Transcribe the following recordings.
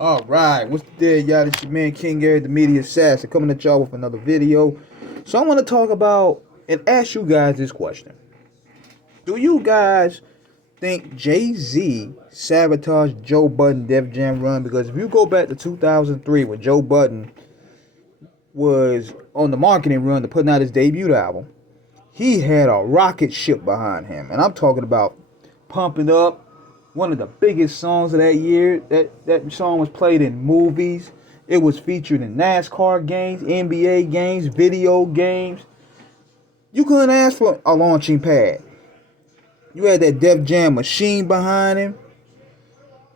All right, what's the deal, y'all? This your man King Gary, the media assassin, coming at y'all with another video. So I want to talk about and ask you guys this question: do you guys think JayZ sabotaged Joe Budden Def Jam run? Because if you go back to 2003, when Joe Budden was on the marketing run to putting out his debut album, he had a rocket ship behind him, and I'm talking about "Pump It Up," one of the biggest songs of that year. That song was played in movies. It was featured in NASCAR games, NBA games, video games. You couldn't ask for a launching pad. You had that Def Jam machine behind him.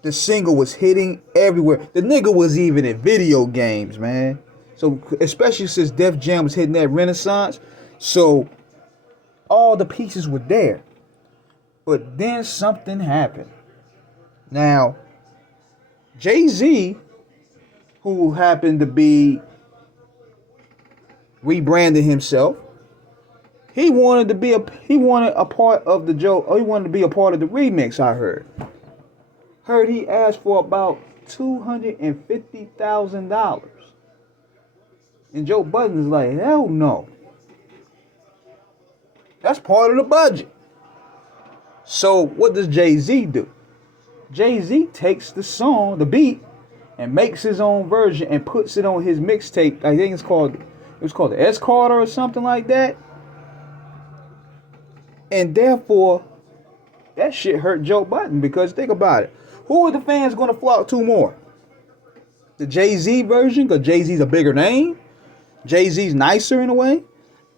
The single was hitting everywhere. The nigga was even in video games, man. So especially since Def Jam was hitting that renaissance, so all the pieces were there. But then something happened. Now, JayZ, who happened to be rebranding himself, he wanted a part of the Joe, or he wanted to be a part of the remix. I heard he asked for about $250,000, and Joe Budden is like, hell no, that's part of the budget. So what does JayZ do? JayZ takes the song, the beat, and makes his own version and puts it on his mixtape. I think it was called the S Carter or something like that. And therefore, that shit hurt Joe Budden, because think about it. Who are the fans going to flock to more? The JayZ version, because JayZ's a bigger name? JayZ's nicer in a way?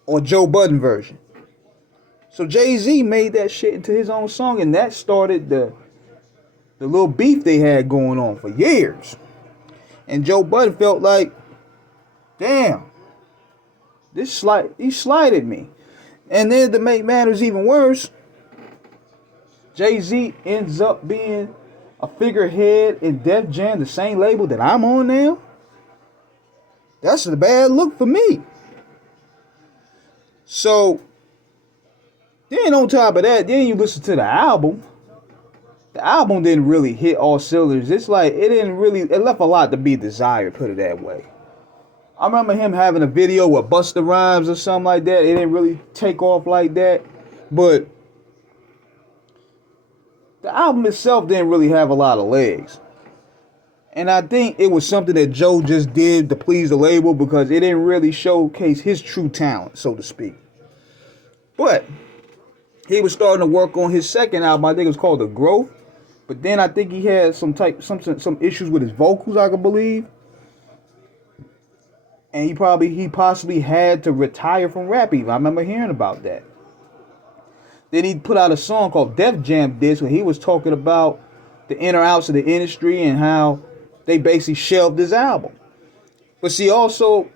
Or Joe Budden version? So JayZ made that shit into his own song, and that started the little beef they had going on for years. And Joe Budden felt like, damn, he slighted me. And then to make matters even worse, JayZ ends up being a figurehead in Def Jam, the same label that I'm on now. That's a bad look for me. So, then on top of that, then you listen to the album. The album didn't really hit all cylinders. It's like, it left a lot to be desired, put it that way. I remember him having a video with Busta Rhymes or something like that. It didn't really take off like that. But the album itself didn't really have a lot of legs. And I think it was something that Joe just did to please the label, because it didn't really showcase his true talent, so to speak. But he was starting to work on his second album. I think it was called The Growth. But then I think he had some issues with his vocals, I could believe. And he possibly had to retire from rap even. I remember hearing about that. Then he put out a song called Def Jam Disc, where he was talking about the in or outs of the industry and how they basically shelved his album. But see, also,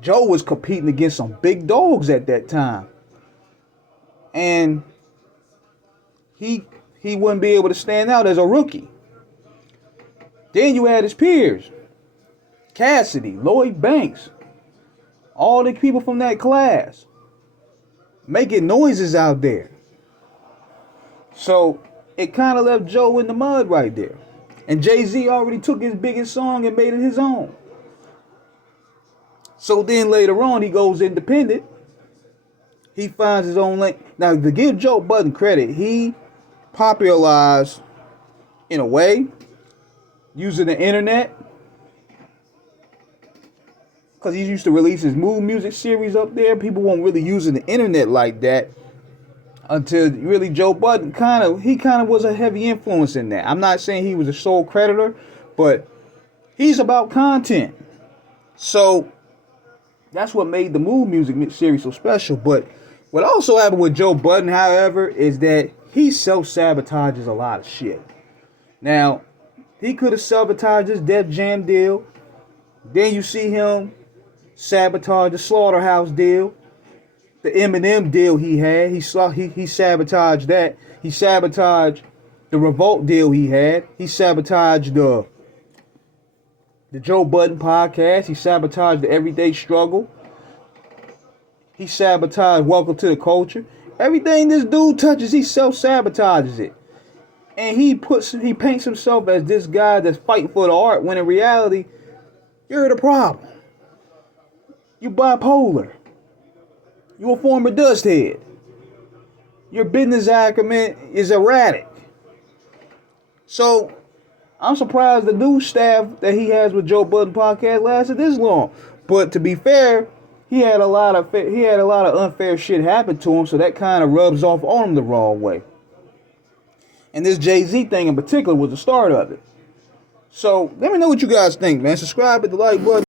Joe was competing against some big dogs at that time. And he wouldn't be able to stand out as a rookie. Then you had his peers. Cassidy, Lloyd Banks, all the people from that class making noises out there. So it kind of left Joe in the mud right there. And JayZ already took his biggest song and made it his own. So then later on, he goes independent. He finds his own lane. Now, to give Joe Budden credit, he popularized, in a way, using the internet. Because he used to release his Mood Music series up there. People weren't really using the internet like that until really Joe Budden kind of was a heavy influence in that. I'm not saying he was a sole creditor, but he's about content. So that's what made the Mood Music series so special. But what also happened with Joe Budden, however, is that he self-sabotages a lot of shit. Now, he could have sabotaged his Def Jam deal. Then you see him sabotage the Slaughterhouse deal, the Eminem deal he had. He sabotaged that. He sabotaged the Revolt deal he had. He sabotaged the Joe Budden podcast. He sabotaged the Everyday Struggle. He sabotaged Welcome to the Culture. Everything this dude touches, he self-sabotages it. And he paints himself as this guy that's fighting for the art, when in reality, you're the problem. You bipolar. You a former dust head. Your business acumen is erratic. So I'm surprised the new staff that he has with Joe Budden podcast lasted this long. But to be fair, he had a lot of unfair shit happen to him, so that kind of rubs off on him the wrong way. And this JayZ thing in particular was the start of it. So let me know what you guys think, man. Subscribe, hit the like button.